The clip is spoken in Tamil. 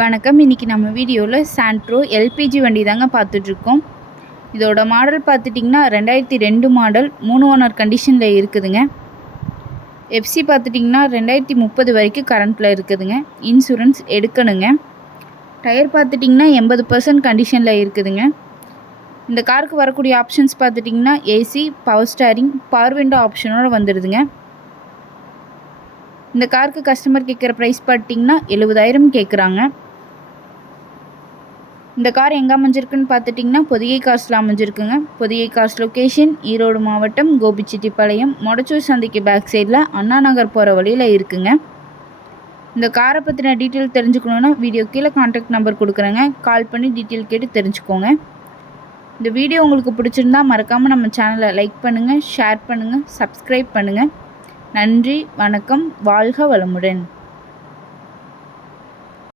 வணக்கம். இன்றைக்கி நம்ம வீடியோவில் சாண்ட்ரோ எல்பிஜி வண்டி தாங்க பார்த்துட்ருக்கோம். இதோட மாடல் பார்த்துட்டிங்கன்னா 2002 மாடல் 3 ஓனர் கண்டிஷனில் இருக்குதுங்க. எஃப்சி பார்த்துட்டிங்கன்னா 2030 வரைக்கும் கரண்ட்டில் இருக்குதுங்க. இன்சூரன்ஸ் எடுக்கணுங்க. டயர் பார்த்துட்டிங்கன்னா 80% கண்டிஷனில் இருக்குதுங்க. இந்த காருக்கு வரக்கூடிய ஆப்ஷன்ஸ் பார்த்துட்டிங்கன்னா AC, power steering, power window ஆப்ஷனோடு வந்துடுதுங்க. இந்த காருக்கு கஸ்டமர் கேட்குற ப்ரைஸ் பார்த்திங்கன்னா 70,000 கேட்குறாங்க. இந்த கார் எங்கே அமைஞ்சிருக்குன்னு பார்த்துட்டிங்கன்னா பொதிகை கார்ஸில் அமைஞ்சிருக்குங்க. பொதிகை கார்ஸ் லொக்கேஷன் ஈரோடு மாவட்டம் கோபிச்செட்டிப்பாளையம் மொடச்சூர் சந்தைக்கு பேக் சைடில் அண்ணா நகர் போகிற வழியில் இருக்குங்க. இந்த காரை பற்றின டீட்டெயில் தெரிஞ்சுக்கணுன்னா வீடியோ கீழே கான்டாக்ட் நம்பர் கொடுக்குறேங்க. கால் பண்ணி டீட்டெயில் கேட்டு தெரிஞ்சுக்கோங்க. இந்த வீடியோ உங்களுக்கு பிடிச்சிருந்தா மறக்காமல் நம்ம சேனலை லைக் பண்ணுங்கள், ஷேர் பண்ணுங்கள், சப்ஸ்கிரைப் பண்ணுங்கள். நன்றி, வணக்கம், வாழ்க வளமுடன்.